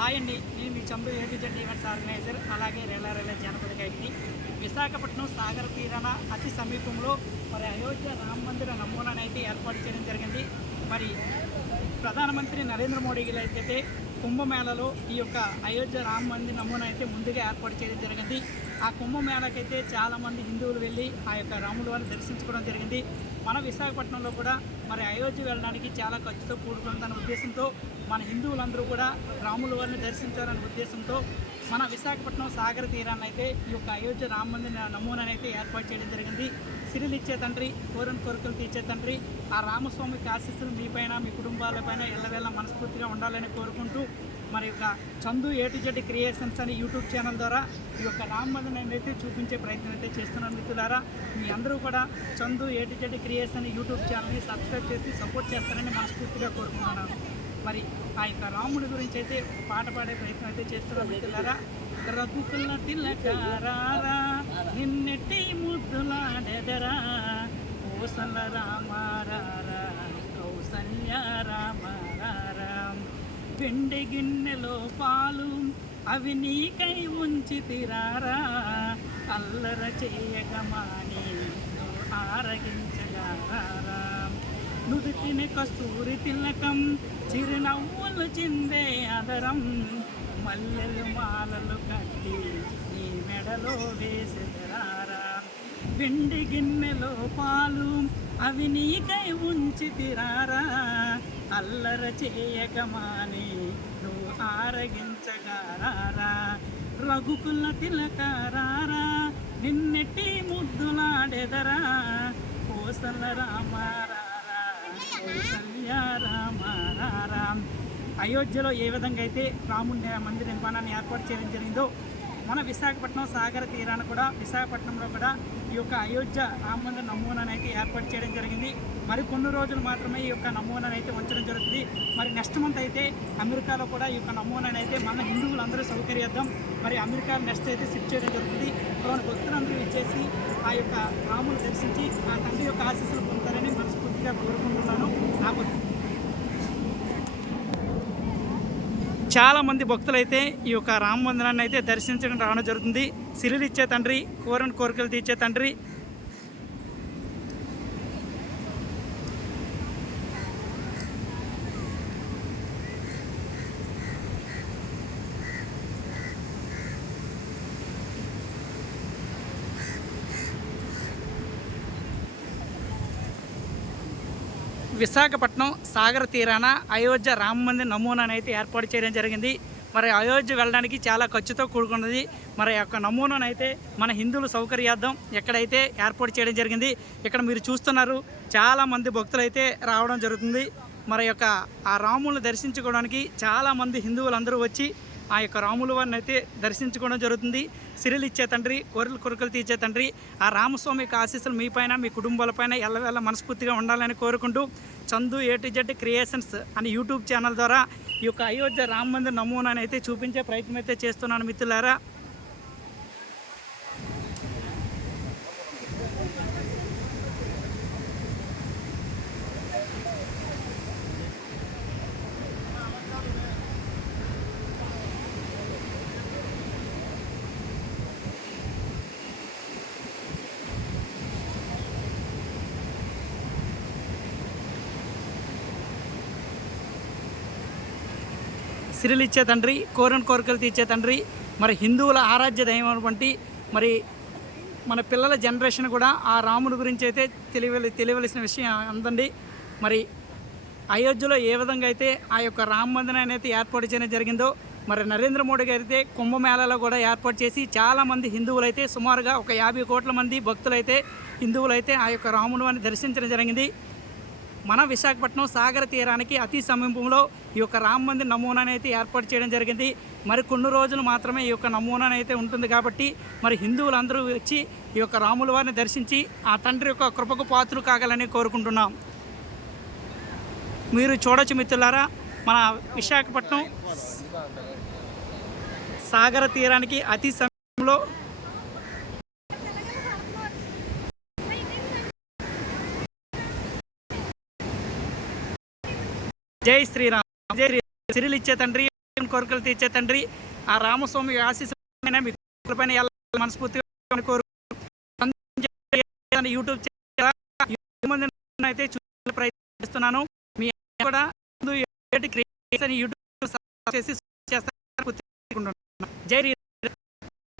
Hi అండి. నేను మీ చందు ఏబిజెడ్ ఈవెంట్స్ ఆర్గనైజర్ అలాగే రేలా రేలా జానపద గాయకుని విశాఖపట్నం సాగర తీరాన అతి సమీపంలో మరి అయోధ్య రామ మందిర నమూనాను అయితే ఏర్పాటు చేయడం జరిగింది. మరి ప్రధానమంత్రి నరేంద్ర మోడీ గారు అయితే కుంభమేళలో ఈ యొక్క అయోధ్య రామ మందిర నమూనా అయితే ముందుగా ఏర్పాటు చేయడం జరిగింది. ఆ కుంభమేళకైతే చాలామంది హిందువులు వెళ్ళి ఆ యొక్క రాముడు వారిని దర్శించుకోవడం జరిగింది. మన విశాఖపట్నంలో కూడా మరి అయోధ్య వెళ్ళడానికి చాలా ఖర్చుతో కూడుకుందన్న ఉద్దేశంతో మన హిందువులందరూ కూడా రాముల వారిని దర్శించాలనే ఉద్దేశంతో మన విశాఖపట్నం సాగర తీరాన్ని అయితే ఈ యొక్క అయోధ్య రామ మందిర నమూనాను అయితే ఏర్పాటు చేయడం జరిగింది. సిరిలు ఇచ్చే తండ్రి కోరిన కోరికలు తీర్చే తండ్రి ఆ రామస్వామికి ఆశిస్తులు మీపైన మీ కుటుంబాలపైన ఎల్లవేళ మనస్ఫూర్తిగా ఉండాలని కోరుకుంటూ మరి యొక్క Chandu A to Z creations అని యూట్యూబ్ ఛానల్ ద్వారా ఈ యొక్క రామ మందిరాన్ని అయితే చూపించే ప్రయత్నం అయితే చేస్తున్నాను మిత్రులారా. మీ అందరూ కూడా Chandu A to Z creation YouTube ఛానల్ని సబ్స్క్రైబ్ చేసి సపోర్ట్ చేస్తారని మనస్ఫూర్తిగా కోరుకుంటున్నాను. మరి ఆ యొక్క రాముడి గురించి అయితే ఒక పాట పాడే ప్రయత్నం అయితే చేస్తున్నాం మిత్రులారా రఘుకుల తిలకారా నిన్నెట్టి ముద్దులాడెదరా కోసల రామారారా కౌసల్య రామారాం వెండి గిన్నెలో పాలు అవి నీకై ఉంచి తిరారా అల్లర చేయగమాని ఆరగించగారా నుదుటిని కస్తూరి తిలకం చిరునవ్వులు చిందే అదరం. మల్లెలు మాలలు కట్టి నీ మెడలో వేసెదరారా వెండి గిన్నెలో పాలు అవి నీకై ఉంచి తిరారా. అల్లర చేయకమాని నువ్వు ఆరగించగారా రఘుకుల తిలకారారా నిన్నెట్టి ముద్దులాడెదరా. కోసల రామారా అయోధ్యలో ఏ విధంగా అయితే రాముడి మందిర నిర్మాణాన్ని ఏర్పాటు చేయడం జరిగిందో మన విశాఖపట్నం సాగర తీరాన కూడా విశాఖపట్నంలో కూడా ఈ యొక్క అయోధ్య రామ మందిర నమూనాను అయితే ఏర్పాటు చేయడం జరిగింది. మరి కొన్ని రోజులు మాత్రమే ఈ యొక్క నమూనాను అయితే ఉంచడం జరుగుతుంది. మరి నెక్స్ట్ మంత్ అయితే అమెరికాలో కూడా ఈ యొక్క నమూనాను అయితే మన హిందువులందరూ సౌకర్యార్థం మరి అమెరికా నెక్స్ట్ అయితే షిఫ్ట్ చేయడం జరుగుతుంది. కావున భక్తులందరూ ఇచ్చేసి ఆ యొక్క రాములు దర్శించి ఆ తండ్రి యొక్క ఆశీస్సులు పొందుతారని మనస్ఫూర్తిగా కోరుకుంటున్నాను. నాకు చాలా మంది భక్తులైతే ఈ యొక్క రామ మందిరాన్ని అయితే దర్శించడం రావడం జరుగుతుంది. సిరిలు ఇచ్చే తండ్రి కోరని కోరికలు తీర్చే తండ్రి విశాఖపట్నం సాగర తీరాన అయోధ్య రామ మందిర్ నమూనాను అయితే ఏర్పాటు చేయడం జరిగింది. మరి అయోధ్య వెళ్ళడానికి చాలా ఖర్చుతో కూడుకున్నది. మరి యొక్క నమూనాను అయితే మన హిందువుల సౌకర్యార్థం ఎక్కడైతే ఏర్పాటు చేయడం జరిగింది. ఇక్కడ మీరు చూస్తున్నారు చాలామంది భక్తులు అయితే రావడం జరుగుతుంది. మరి యొక్క ఆ రాములను దర్శించుకోవడానికి చాలా మంది హిందువులందరూ వచ్చి ఆ యొక్క రాముల వారిని అయితే దర్శించుకోవడం జరుగుతుంది. సిరిలు ఇచ్చే తండ్రి కోరికలు కొరకలు తీర్చే తండ్రి ఆ రామస్వామి యొక్క ఆశీస్సులు మీపైన మీ కుటుంబాలపైన ఎల్లవేళ మనస్ఫూర్తిగా ఉండాలని కోరుకుంటూ Chandu A to Z creations అనే యూట్యూబ్ ఛానల్ ద్వారా ఈ యొక్క అయోధ్య రామ మందిర్ నమూనాను అయితే చూపించే ప్రయత్నం అయితే చేస్తున్నాను మిత్రులారా. సిరిలిచ్చే తండ్రి కోరిన కోరికలు తీర్చే తండ్రి మరి హిందువుల ఆరాధ్య దైవం మరి మన పిల్లల జనరేషన్ కూడా ఆ రాముడి గురించి అయితే తెలియ తెలియవలసిన విషయం అందండి. మరి అయోధ్యలో ఏ విధంగా అయితే ఆ యొక్క రామ మందిరాన్ని అయితే ఏర్పాటు చేయడం జరిగిందో మరి నరేంద్ర మోడీ గారు అయితే కుంభమేళాలో కూడా ఏర్పాటు చేసి చాలామంది హిందువులైతే సుమారుగా ఒక యాభై కోట్ల మంది భక్తులైతే హిందువులైతే ఆ యొక్క రాముని దర్శించడం జరిగింది. మన విశాఖపట్నం సాగర తీరానికి అతి సమీపంలో ఈ యొక్క రామ మందిర్ నమూనాను అయితే ఏర్పాటు చేయడం జరిగింది. మరి కొన్ని రోజులు మాత్రమే ఈ యొక్క నమూనాను అయితే ఉంటుంది కాబట్టి మరి హిందువులందరూ వచ్చి ఈ యొక్క రాముల వారిని దర్శించి ఆ తండ్రి యొక్క కృపకు పాత్రలు కాగలని కోరుకుంటున్నాం. మీరు చూడొచ్చు మిత్రులారా మన విశాఖపట్నం సాగర తీరానికి అతి సమయంలో జై శ్రీరామ్. సిరిలు ఇచ్చే తండ్రి కోరికలు తీర్చే తండ్రి ఆ రామస్వామి ఆశీస్సు మీకు పైన మనస్ఫూర్తిగా కోరు యూట్యూబ్ ఛానల్ అయితే చూసే ప్రయత్నిస్తున్నాను. మీ కూడా యూట్యూబ్ చేసి చేస్తాను జై